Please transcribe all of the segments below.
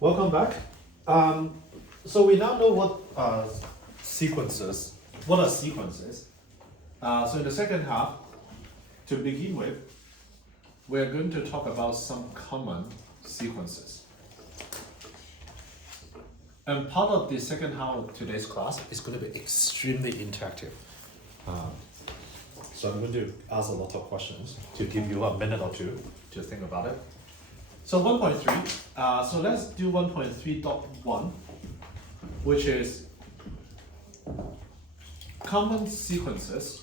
Welcome back. So we now know what sequences. What are sequences? So in the second half, to begin with, we're going to talk about some common sequences. And part of the second half of today's class is going to be extremely interactive. So I'm going to ask a lot of questions to give you a minute or two to think about it. So 1.3, so let's do 1.3.1, which is common sequences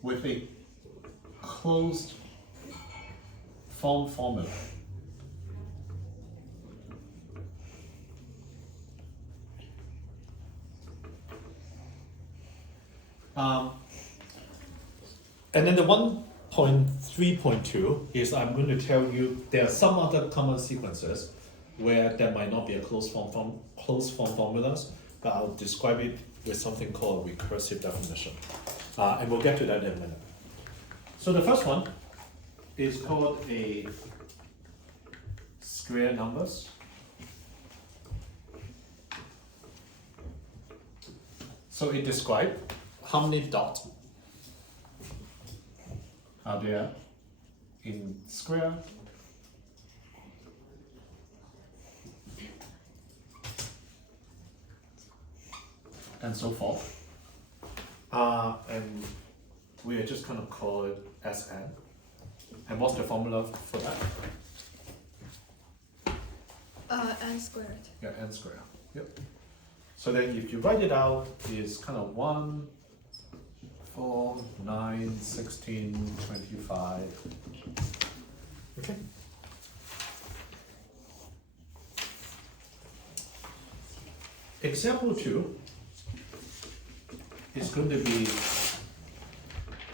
with a closed form formula. And then the 1.3.2 is I'm going to tell you there are some other common sequences where there might not be a closed form formulas, but I'll describe it with something called recursive definition. And we'll get to that in a minute. So the first one is called a square numbers. So it describes how many dots are there in square and so forth. And we are just going to call it Sn. And what's the formula for that? N squared. Yeah, n squared. Yep. So then if you write it out, it's kind of 1, 4, 9, 16, 25. Okay. Example 2 is going to be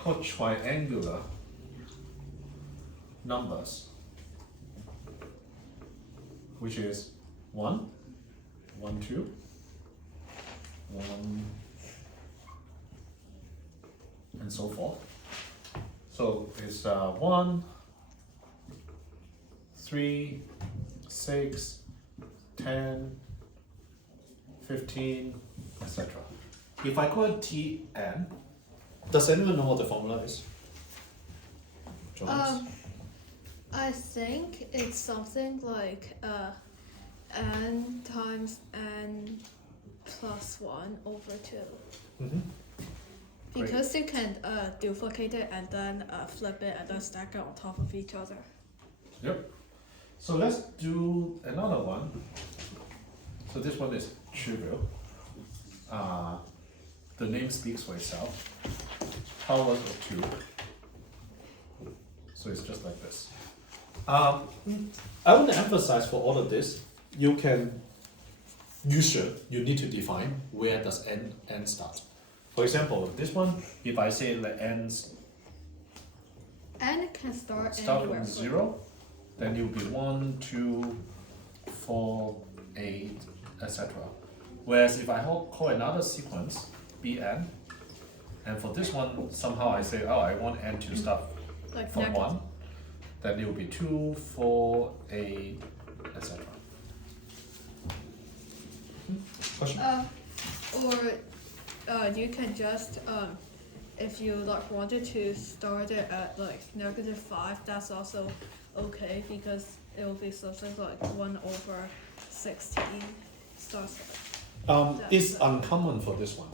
called triangular numbers, which is 1, 1, 2, 1, and so forth. So it's 1, 3, 6, 10, 15, etc. If I call it Tn, does anyone know what the formula is? Jonas? I think it's something like n times n plus 1 over 2. Mm-hmm. Because you can duplicate it and then flip it and then stack it on top of each other. Yep. So let's do another one. So this one is trivial. The name speaks for itself. Powers of 2. So it's just like this. I want to emphasize for all of this, you need to define where does n start. For example, this one, if I say the n can start from 0, then it will be 1, 2, 4, 8, etc. Whereas if I call another sequence bn, and for this one somehow I say, oh, I want n to start like from 1, then it will be 2, 4, 8, etc. Question? Or you can just if you like wanted to start it at like -5, that's also okay because it will be something like 1 over 16 starts. It's uncommon for this one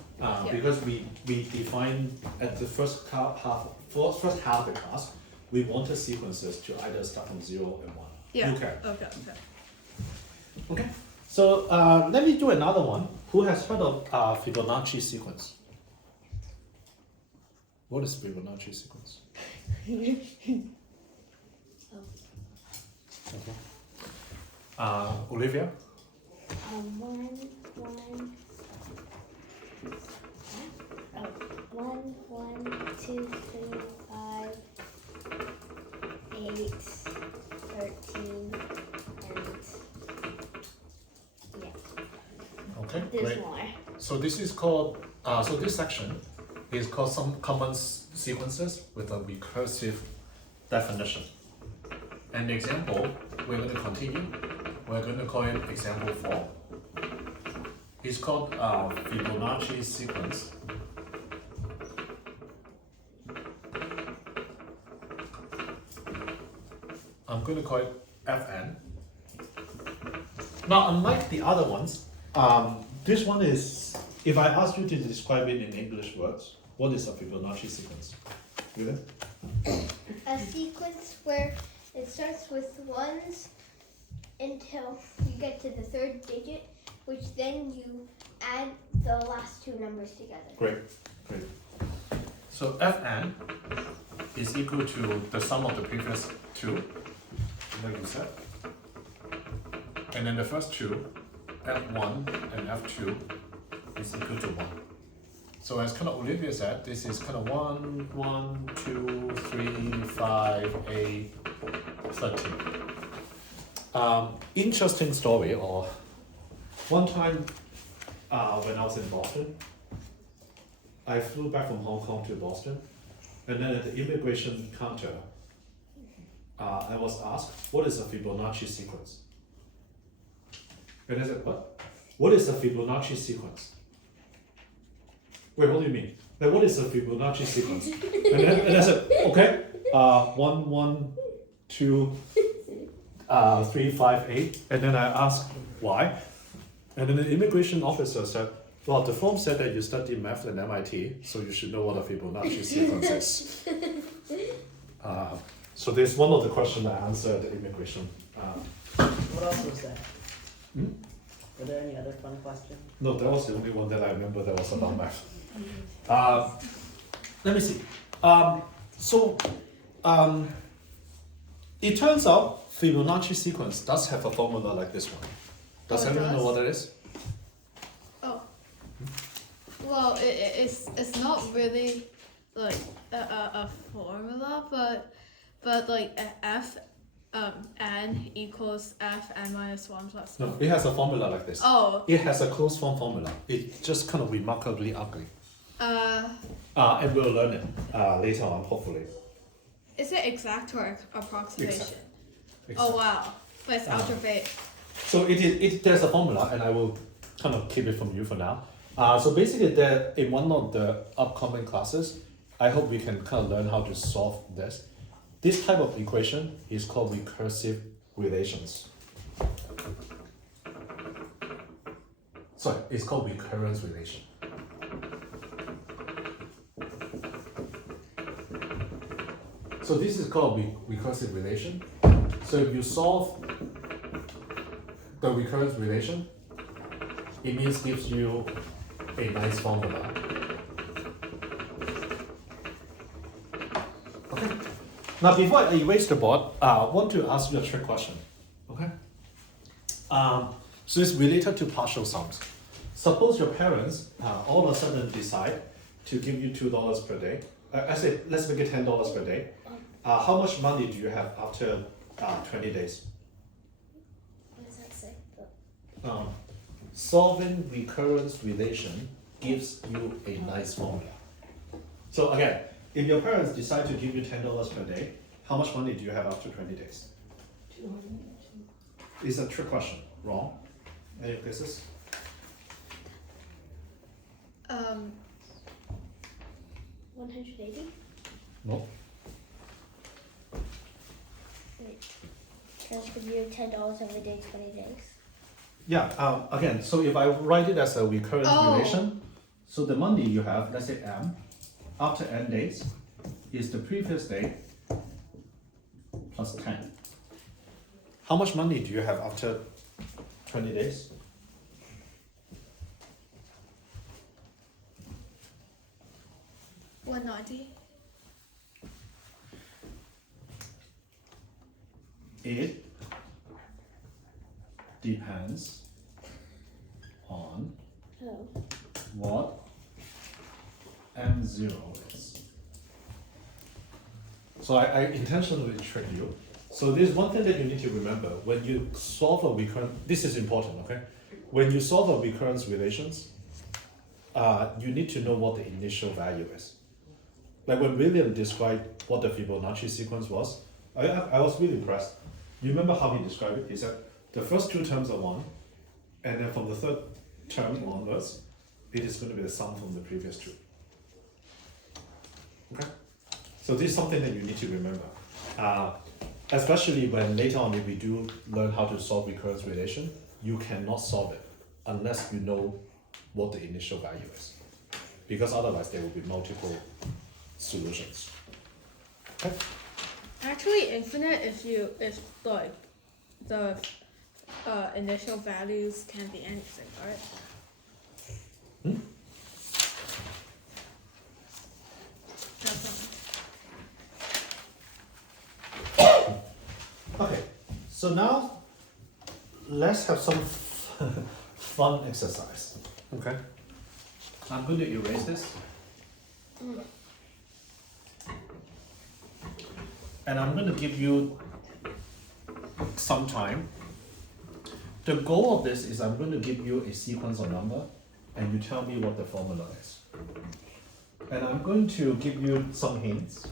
because we define at the first half of the class, we wanted sequences to either start from 0 and 1. Yeah. Okay. Okay. So let me do another one. Who has heard of Fibonacci sequence? What is Fibonacci sequence? Okay. Olivia? 1, 2, 3, 5, 8, 13, and Okay, there's great. more. So this is called, so this section is called some common sequences with a recursive definition. And the example, we're going to continue. We're going to call it example 4. It's called Fibonacci sequence. I'm going to call it Fn. Now, unlike the other ones, this one is, if I ask you to describe it in English words, what is a Fibonacci sequence? Really? A sequence where it starts with ones until you get to the third digit, which then you add the last two numbers together. Great, great. So Fn is equal to the sum of the previous two, like you said. And then the first two, F1 and F2, is equal to 1. So as kind of Olivia said, this is kind of 1, 1, 2, 3, 5, 8, 13. Interesting story, or one time when I was in Boston, I flew back from Hong Kong to Boston, and then at the immigration counter, I was asked, what is a Fibonacci sequence? And I said, what? What is a Fibonacci sequence? Wait, what do you mean? Like, what is a Fibonacci sequence? And I said, okay, 1, 1, 2, 3, 5, 8. And then I asked why. And then the immigration officer said, well, the form said that you studied math at MIT, so you should know what a Fibonacci sequence is. So there's one of the questions I answered at the immigration. What else was there? Hmm? Were there any other fun questions? No, that was the only one that I remember that was about math. Let me see. It turns out Fibonacci sequence does have a formula like this one. Does Oh, it everyone know does? what it is? Oh. Well, it's not really like a formula, but like F n equals F n minus 1 plus 1. No, it has a formula like this. Oh. It has a closed form formula. It's just kind of remarkably ugly. And we'll learn it later on, hopefully. Is it exact or approximation? Exact. Oh wow. But it's algebraic. So there's a formula, and I will kind of keep it from you for now. So basically, in one of the upcoming classes, I hope we can kind of learn how to solve this. This type of equation is called recursive relations. Sorry, it's called recurrence relation. So this is called recursive relation. So if you solve the recurrence relation, it means gives you a nice formula. Okay. Now before I erase the board, I want to ask you a trick question. Okay. So it's related to partial sums. Suppose your parents all of a sudden decide to give you $2 per day. I said let's make it $10 per day. How much money do you have after 20 days? What does that say? Solving recurrence relation gives you a nice formula. So again, if your parents decide to give you $10 per day, how much money do you have after 20 days? 200. It's a trick question. Wrong. Any guesses? 180? No. Wait. Transfer you $10 every day, 20 days. Yeah, again, so if I write it as a recurrent Oh. relation, so the money you have, let's say M, after n days, is the previous day plus 10. How much money do you have after 20 days? $190. It depends on Oh. what M0 is. So I intentionally tricked you. So there's one thing that you need to remember when you solve a recurrent, this is important, okay? When you solve a recurrence relations, you need to know what the initial value is. Like when William described what the Fibonacci sequence was, I was really impressed. You remember how he described it? He said the first two terms are 1, and then from the third term onwards, it is going to be the sum from the previous two. Okay? So this is something that you need to remember. Especially when later on, if we do learn how to solve recurrence relation, you cannot solve it unless you know what the initial value is. Because otherwise there will be multiple solutions. Okay? Actually, infinite if like the initial values can be anything, right? Hmm? That's Okay, so now let's have some fun exercise. Okay? I'm going to erase this. And I'm going to give you some time. The goal of this is I'm going to give you a sequence of number and you tell me what the formula is. And I'm going to give you some hints.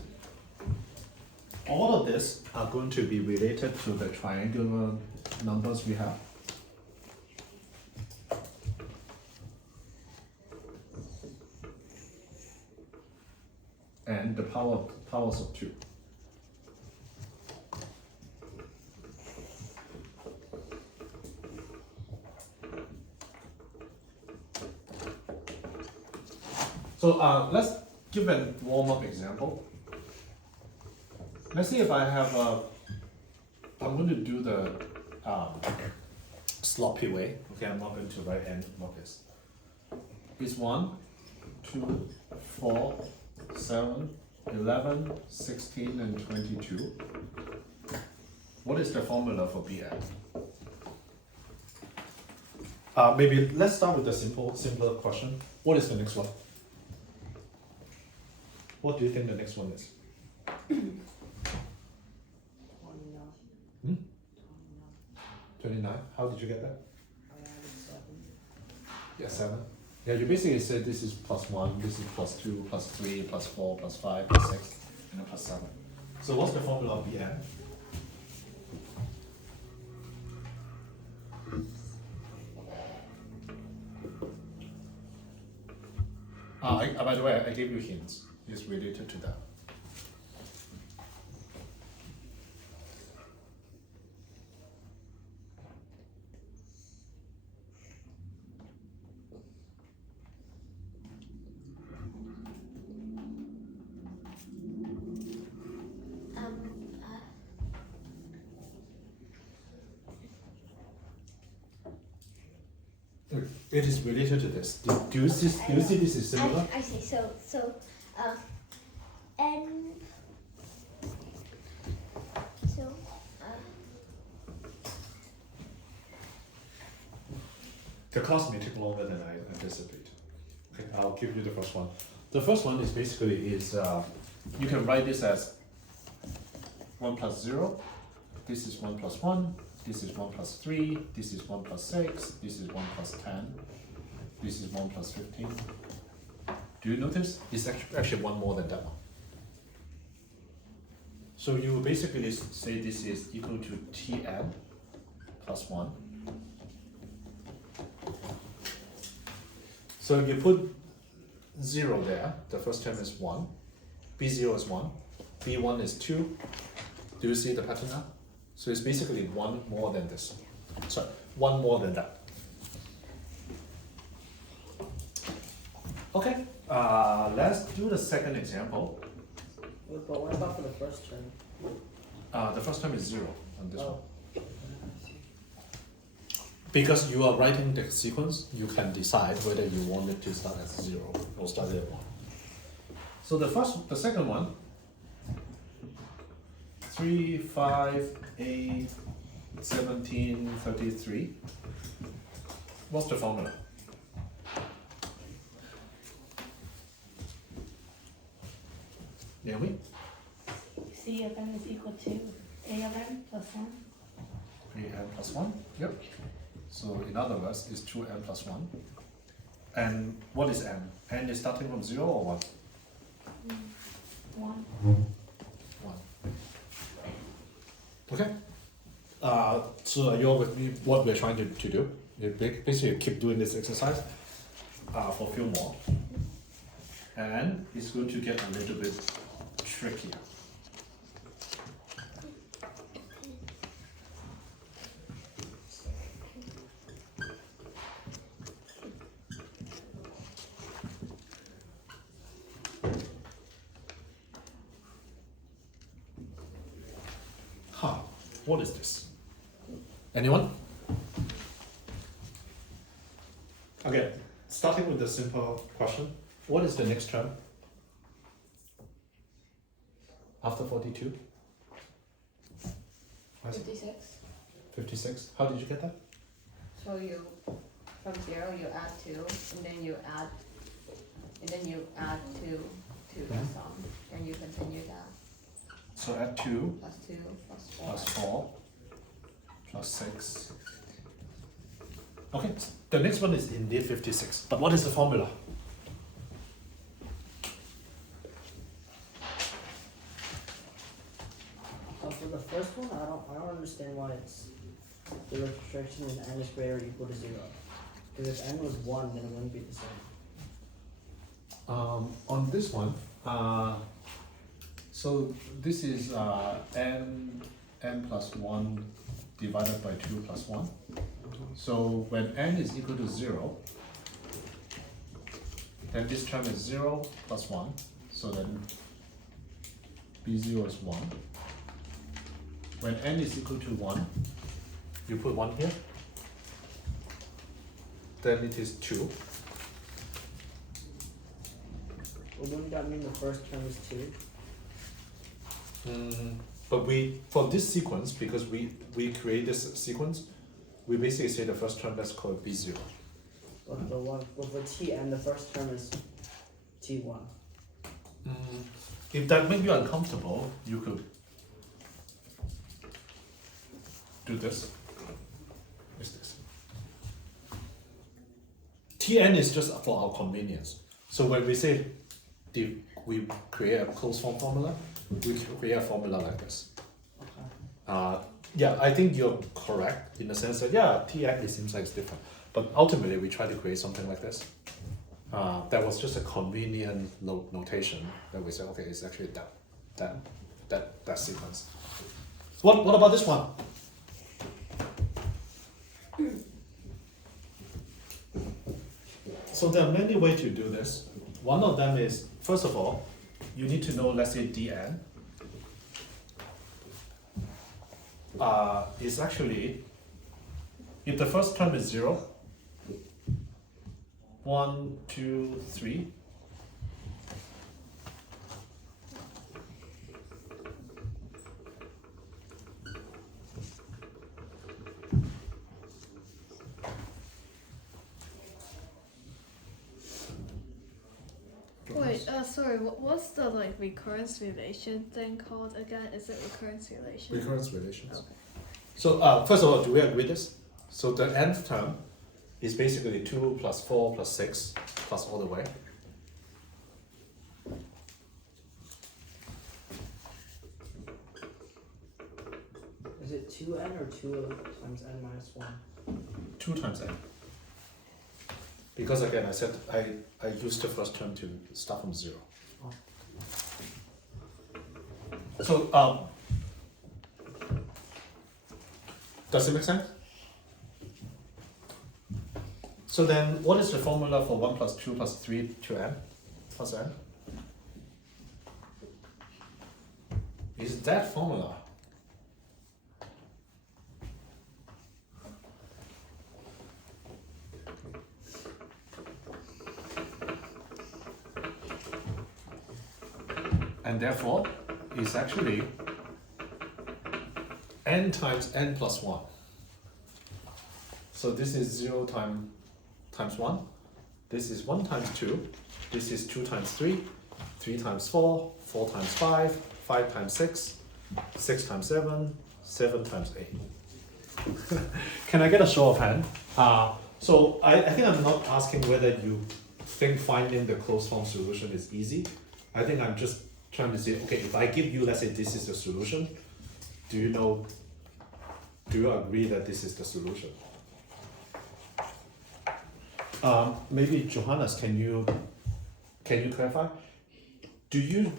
All of this are going to be related to the triangular numbers we have. And the powers of 2. So let's give a warm-up example. Let's see if I have I'm going to do the sloppy way. Okay, I'm not going to write n like this. It's 1, 2, 4, 7, 11, 16, and 22. What is the formula for Bn? Maybe let's start with the simpler question. What is the next one? What do you think the next one is? 29. How did you get that? Yeah, 7. Yeah, you basically said this is +1, this is +2, +3, +4, +5, +6, and then +7. So what's the formula of Bn? By the way, I gave you hints. It's related to that. It is related to this. Do you see this is similar? I see. So n. The class may take longer than I anticipate. Okay, I'll give you the first one. The first one is basically you can write this as 1 + 0. This is 1 + 1. This is 1 + 3. This is 1 + 6. This is 1 + 10. This is 1 + 15. Do you notice? It's actually one more than that one. So you basically say this is equal to Tn + 1. So if you put 0 there, the first term is 1, B0 is 1, B1 is 2. Do you see the pattern now? So it's basically one more than this. Sorry, one more than that. Okay, let's do the second example. But what about for the first term? The first term is 0 on this one. Oh. Because you are writing the sequence, you can decide whether you want it to start at 0 or start at 1. So the second one, 3, 5, 8, 17, 33. What's the formula? Naomi? C of n is equal to A of n plus 1. 3n plus 1, yep. So in other words, it's 2n plus 1. And what is n? N is starting from 0 or 1? 1. Okay. So are you all with me? What we're trying to do? You basically keep doing this exercise for a few more, and it's going to get a little bit trickier. What is this? Anyone? Okay, starting with the simple question. What is the next term? After 42? 56. 56. How did you get that? So you, from 0 you add 2, and then you add 2 to the sum. Then you continue that. So add 2 Plus 2 plus 4. plus 4 plus 6. Okay, the next one is indeed 56. But what is the formula? For the first one, I don't understand why it's the restriction is n is greater or equal to 0. Because if n was 1, then it wouldn't be the same. On this one, so this is n plus 1 divided by 2 plus 1. So when n is equal to 0, then this term is 0 plus 1. So then b0 is 1. When n is equal to 1, you put 1 here. Then it is 2. Well, wouldn't that mean the first term is 2? But for this sequence, because we create this sequence, we basically say the first term, let's call it b0. But for tn, the first term is t1. If that makes you uncomfortable, you could do this. Is this. Tn is just for our convenience. So when we say we create a closed form formula, we create a formula like this. Okay. Yeah, I think you're correct in the sense that, yeah, Tn it seems like it's different. But ultimately, we try to create something like this. That was just a convenient notation that we say, okay, it's actually that sequence. So what about this one? So there are many ways to do this. One of them is, first of all, you need to know, let's say Dn is actually, if the first term is 0, 1, 2, 3, Wait, sorry, what's the recurrence relation thing called again? Is it recurrence relation? recurrence relations. Okay. So first of all, do we agree this? So the nth term is basically 2 plus 4 plus 6 plus all the way. Is it 2n or 2 times n minus 1? 2 times n. Because again, I said I used the first term to start from 0. Oh. So does it make sense? So then, what is the formula for 1 plus 2 plus 3 to n plus n? Is that formula? And therefore, it's actually n times n plus 1. So this is 0 times 1. This is 1 times 2. This is 2 times 3. 3 times 4. 4 times 5. 5 times 6. 6 times 7. 7 times 8. Can I get a show of hand? So I think I'm not asking whether you think finding the closed form solution is easy. I think I'm just trying to say, okay, if I give you, let's say this is the solution, do you agree that this is the solution? Maybe Johannes, can you clarify? Do you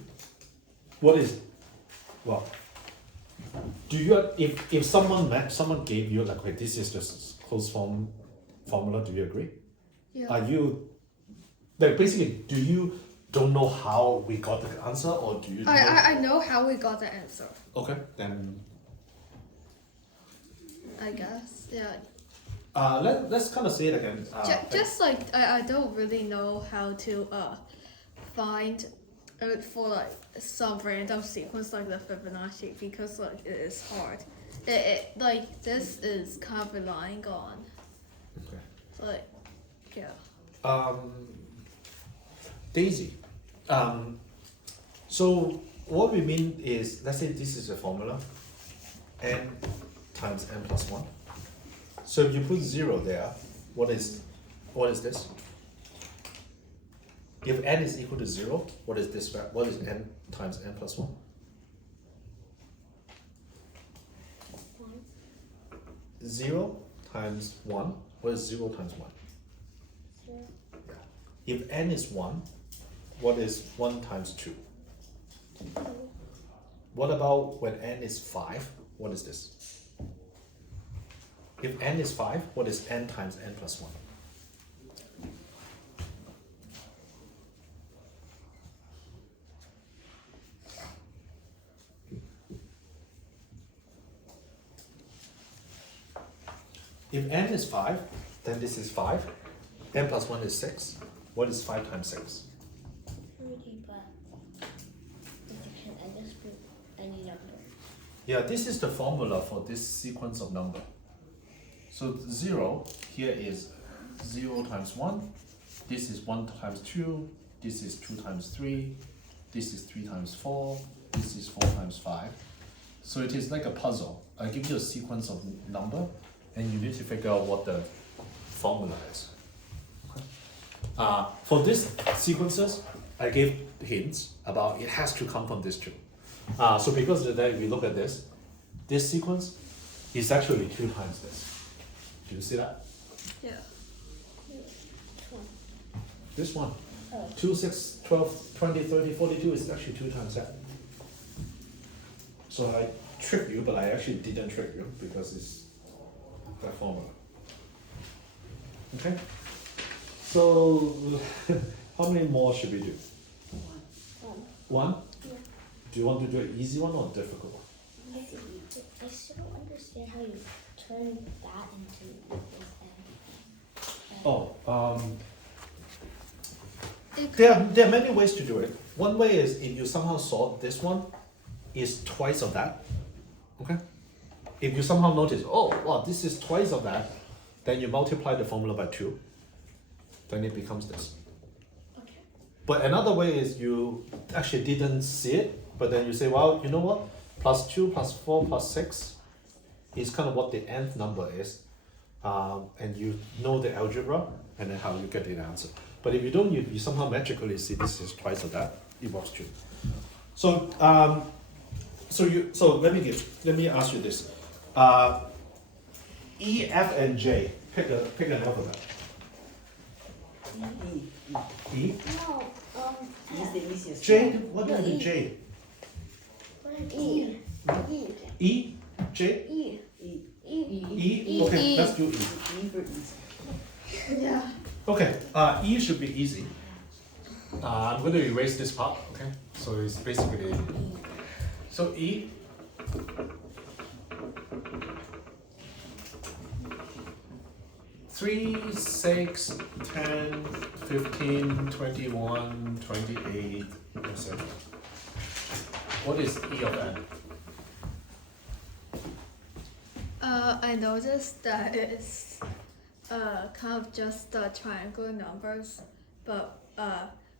if someone gave you like, okay, this is the closed form formula, do you agree? Yeah. Are you like basically do you don't know how we got the answer, or do you know? I know how we got the answer. Okay, then I guess. Yeah. let's kind of say it again. Just like I don't really know how to find for like some random sequence like the Fibonacci, because like it is hard. It like this is kind of relying on Okay. like yeah. Daisy. So what we mean is, let's say this is a formula, n times n plus 1. So if you put 0 there, what is this? If n is equal to 0, what is this? What is n times n plus 1? 0 times 1, what is 0 times 1? 0. If n is 1, what is 1 times 2? What about when n is 5? What is this? If n is 5, what is n times n plus 1? If n is 5, then this is 5. n plus 1 is 6. What is 5 times 6? 30, but I just put any number. Yeah, this is the formula for this sequence of number. So 0 here is 0 times 1. This is 1 times 2. This is 2 times 3. This is 3 times 4. This is 4 times 5. So it is like a puzzle. I give you a sequence of number, and you need to figure out what the formula is. For these sequences, I gave hints about it has to come from this two. So because of that, if you look at this sequence is actually 2 times this. Do you see that? Yeah. This one. Oh. 2, 6, 12, 20, 30, 42 is actually 2 times that. So I tricked you, but I actually didn't trick you because it's that formula. Okay? So, how many more should we do? 1? Yeah. Do you want to do an easy one or a difficult one? I still don't understand how you turn that into this and Oh, there are many ways to do it. One way is if you somehow solve this one is twice of that. Okay? If you somehow notice, oh, wow, this is twice of that, then you multiply the formula by 2. Then it becomes this. Okay. But another way is you actually didn't see it, but then you say, well, you know what? Plus 2 plus 4 plus 6 is kind of what the nth number is. And you know the algebra, and then how you get the answer. But if you don't, you somehow magically see this is twice of that. It works too. So, so let me ask you this: E, F, and J. Pick an alphabet. E. No, He's the easiest. J. one. What do you mean J? E. E. J. E. E. E. Okay, let's do E. E for easy. Yeah. Okay, E should be easy. I'm going to erase this part, okay? So it's basically, so E, three, 6, 10, 15, 21, 28, etc. What is E of n? I noticed that it's kind of just the triangle numbers, but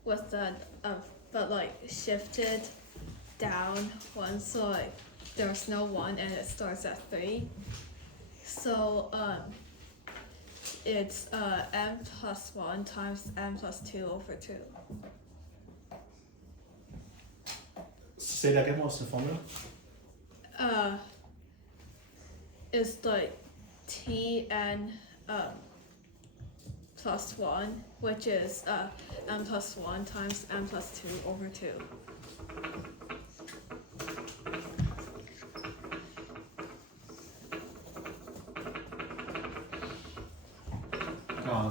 with the but like shifted down one, so like there's no 1 and it starts at 3. So it's n plus 1 times n plus 2 over 2. say that again, what's the formula? It's like Tn plus 1, which is n plus 1 times n plus 2 over 2.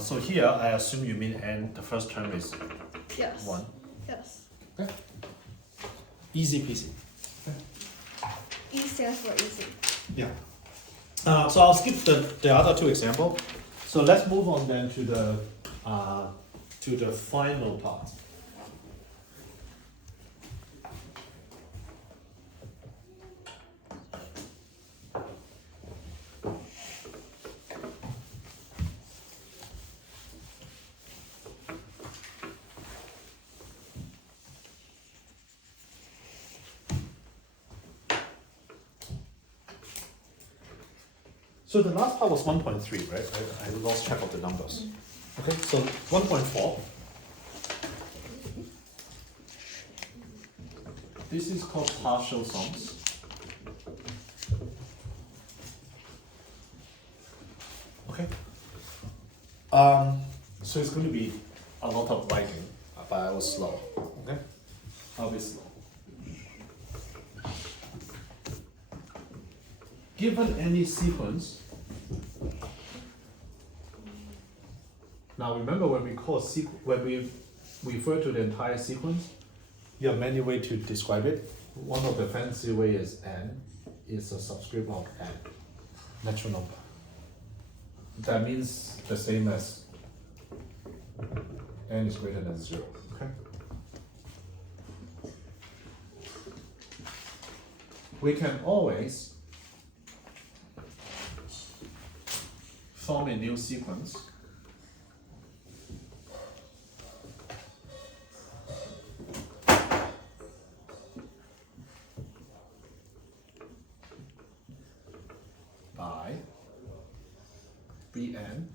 So here, I assume you mean n, the first term is Yes. 1. Yes. Okay. Easy peasy. E stands for easy. Yeah. So I'll skip the other two examples. So let's move on then to the final part. So the last part was 1.3, right? I lost track of the numbers. Okay, so 1.4. This is called partial sums. Okay. So it's going to be a lot of writing, but I was slow. Okay, I'll be slow. Given any sequence, now remember when we call when we refer to the entire sequence, you have many ways to describe it. One of the fancy way is n is a subscript of n, natural number. That means the same as n is greater than 0. Okay. We can always form a new sequence by Bn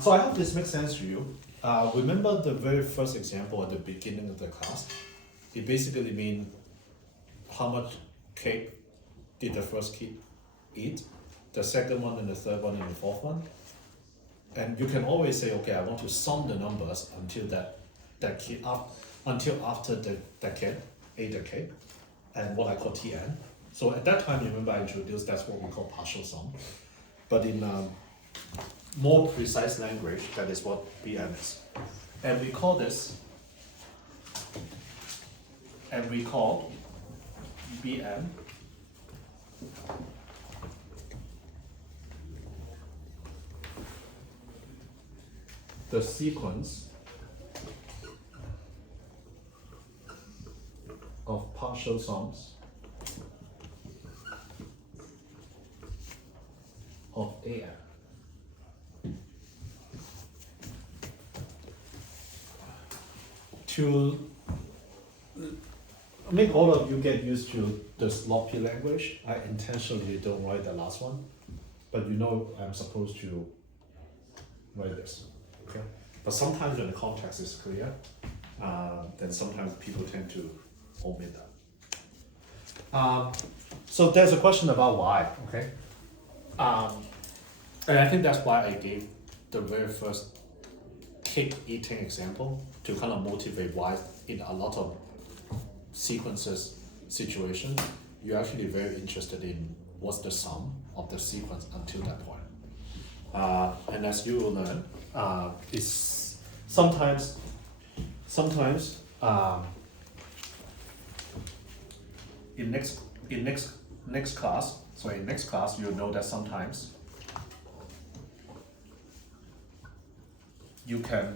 so I hope this makes sense to you. Remember the very first example at the beginning of the class? It basically means how much cake did the first kid eat, the second one and the third one and the fourth one. And you can always say, okay, I want to sum the numbers until that kid until after that kid ate the cake, and what I call Tn. So at that time, remember I introduced that's what we call partial sum. But in more precise language, that is what Bn is. And we call this, and we call Bn the sequence of partial sums of An. To make all of you get used to the sloppy language, I intentionally don't write the last one, but you know I'm supposed to write this, okay? But sometimes when the context is clear, then sometimes people tend to omit that. So there's a question about why, okay? And I think that's why I gave the very first cake eating example to kind of motivate why in a lot of sequences situation, you're actually very interested in what's the sum of the sequence until that point. And as you will learn, it's sometimes in next class you'll know that sometimes you can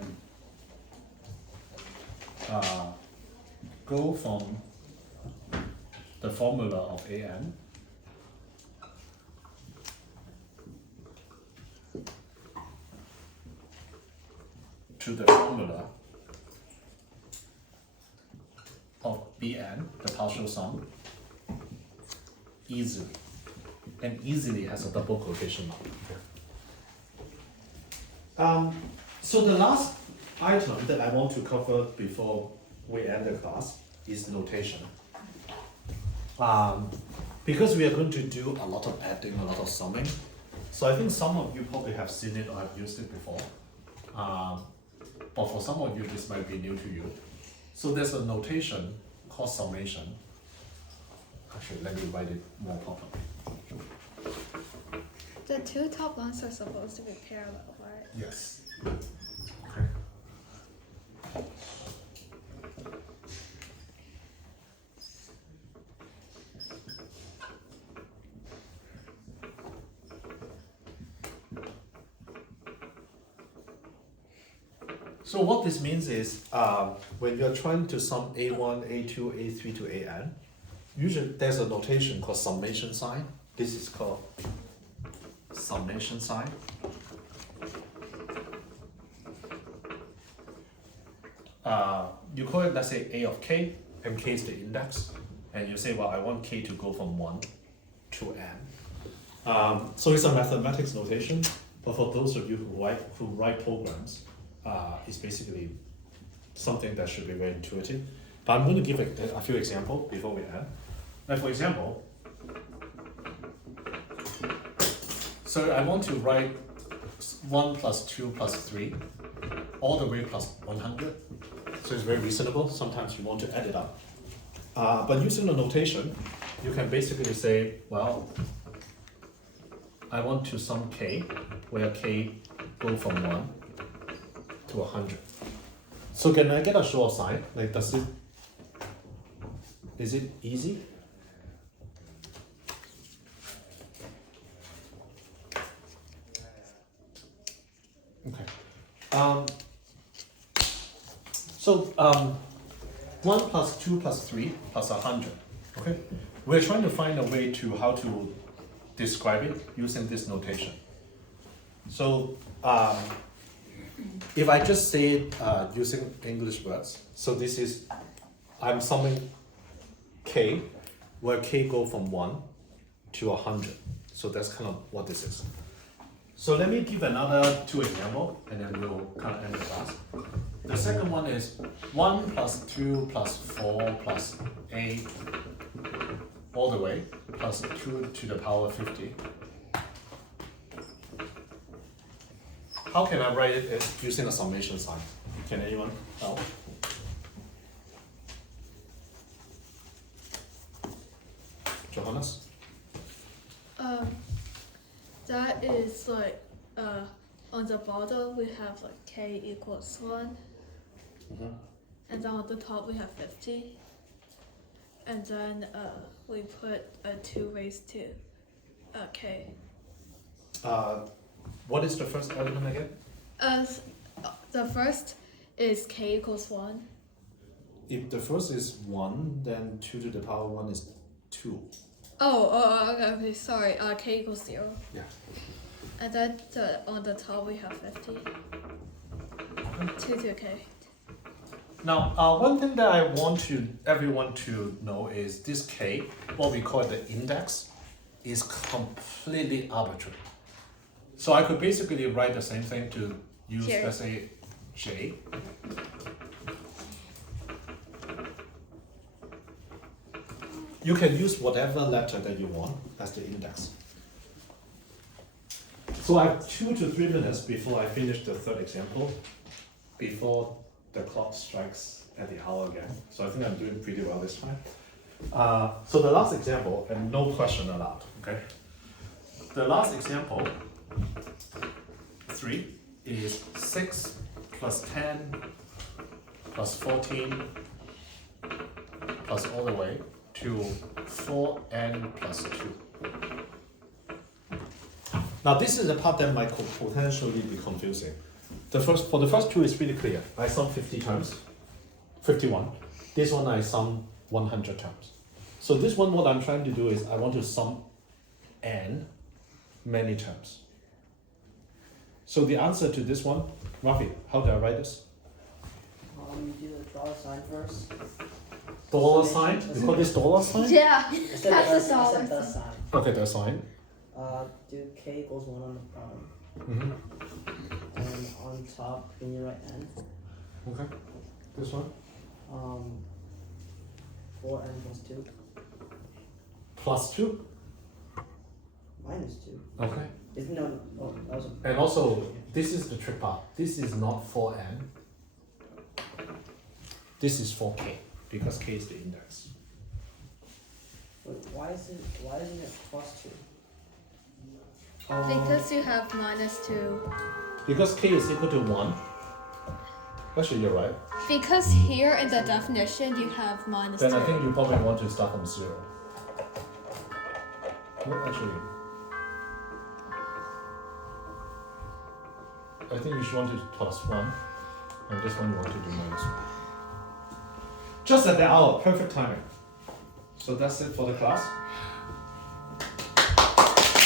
go from the formula of An to the formula of Bn, the partial sum, easily. and easily has a double quotation mark. So the last item that I want to cover before we end the class is notation. Because we are going to do a lot of adding, a lot of summing, so I think some of you probably have seen it or have used it before. But for some of you, this might be new to you. So there's a notation called summation. Actually, let me write it more properly. The two top lines are supposed to be parallel, right? Yes. Okay. So what this means is, when you're trying to sum A1, A2, A3 to AN, usually there's a notation called summation sign. This is called summation sign. You call it, let's say, A of K, and K is the index, and you say, well, I want K to go from 1 to N. So it's a mathematics notation, but for those of you who write programs, it's basically something that should be very intuitive. But I'm going to give a few examples before we end. Like for example, so I want to write 1 plus 2 plus 3 all the way plus 100. So it's very reasonable. Sometimes you want to add it up. But using the notation, you can basically say, well, I want to sum K, where K go from 1 to 100. So can I get a show of sign? Like, is it easy? Okay. So 1 plus 2 plus 3 plus 100. Okay. We're trying to find a way to how to describe it using this notation. So if I just say it using English words, so this is, I'm summing K, where K go from 1 to 100. So that's kind of what this is. So let me give another 2 examples, and then we'll kind of end the class. The second one is 1 plus 2 plus 4 plus 8 all the way, plus 2 to the power 50. How can I write it using a summation sign? Can anyone help? Johannes? That is like, on the bottom we have like K equals 1. Mhm. And then on the top we have 50. And then we put a 2 raised to K. What is the first element again? The first is K equals 1. If the first is 1, then 2 to the power 1 is 2. Okay, sorry. K equals 0. Yeah. And then on the top we have 50. 2 to K. Now, one thing that I want everyone to know is this K, what we call the index, is completely arbitrary. So I could basically write the same thing to use, Here. let's say, J. You can use whatever letter that you want as the index. So I have 2 to 3 minutes before I finish the third example, before the clock strikes at the hour again. So I think I'm doing pretty well this time. So the last example, and no question allowed, okay? The last example, 3, is 6 plus 10 plus 14 plus all the way to 4n plus 2. Now this is the part that might potentially be confusing. For the first 2 is pretty clear. I sum 50 terms, 51. This one I sum 100 terms. So this one, what I'm trying to do is I want to sum n many terms. So the answer to this one, Rafi, how do I write this? You do the dollar sign first. Dollar sign? You call this dollar sign? Yeah, I said that's the a dollar I said the sign. sign. Okay, the sign. Do k equals 1 on the bottom. Mm-hmm. And on top, can you write n? Okay. This one? 4n plus 2 Plus 2? minus 2. Okay. No, oh, that was a, And also, this is the trick part. This is not 4n. This is 4k, because k is the index. wait, why isn't it plus 2? Because you have -2. Because k is equal to 1. Actually, you're right. Because here in the definition you have -2. Then I think you probably want to start from 0. No, actually. I think you should want to plus 1. And this one you want to do -1. Just at the hour, perfect timing. So that's it for the class.